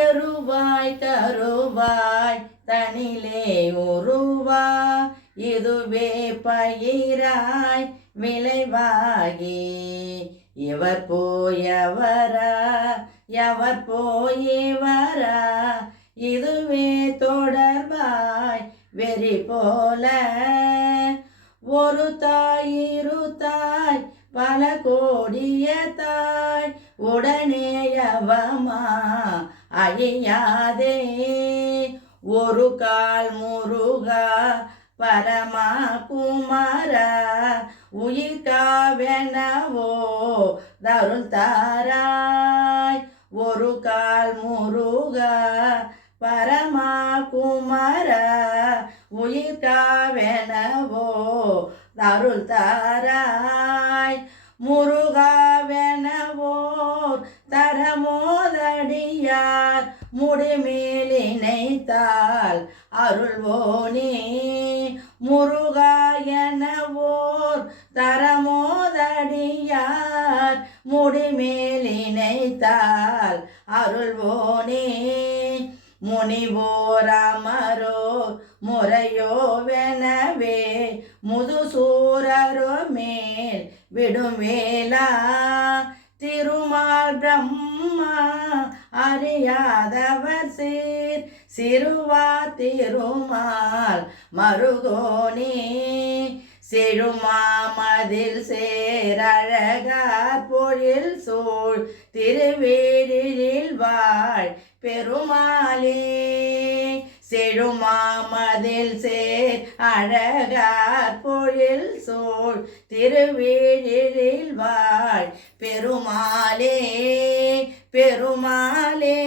எருவாய் தருவாய் தனிலே உருவா இதுவே பயிராய் விளைவாகி இவர் போயவரா எவர் போயவரா இதுவே தொடர்பாய் வெறி போல ஒரு தாய் இரு தாய் பல கோடிய தாய் உடனேயவமா அழியாதே ஒரு கால் முருகா பரமா குமாரா உயிர்காவெனவோ தருள் தாராய் ஒரு கால் முருகா பரமா குமாரா உயிர்காவெனவோ தருள் தாராய் முருகாவெனவோர் தரமோதடியார் முடிமேலினைத்தால் அருள்வோனே முருகாயனவோர் தரமோதடியார் முடிமேலினைத்தால் அருள்வோனே முனிவோர் அமரோர் முறையோவெனவே முதுசூரரோ மேல் விடும் வேளா திருமால் பிரம்மா அறியாதவர் சீர் சிறுவா திருமால் மருகோனே செழுமாமதில் சேரழகார் பொழில் சூழ் திருவேழில் வாழ் பெருமாளே செழுமாமதில் சேர் அழகார் பொழில் சூழ் திருவேழில் வாழ் பெருமாளே பெருமாளே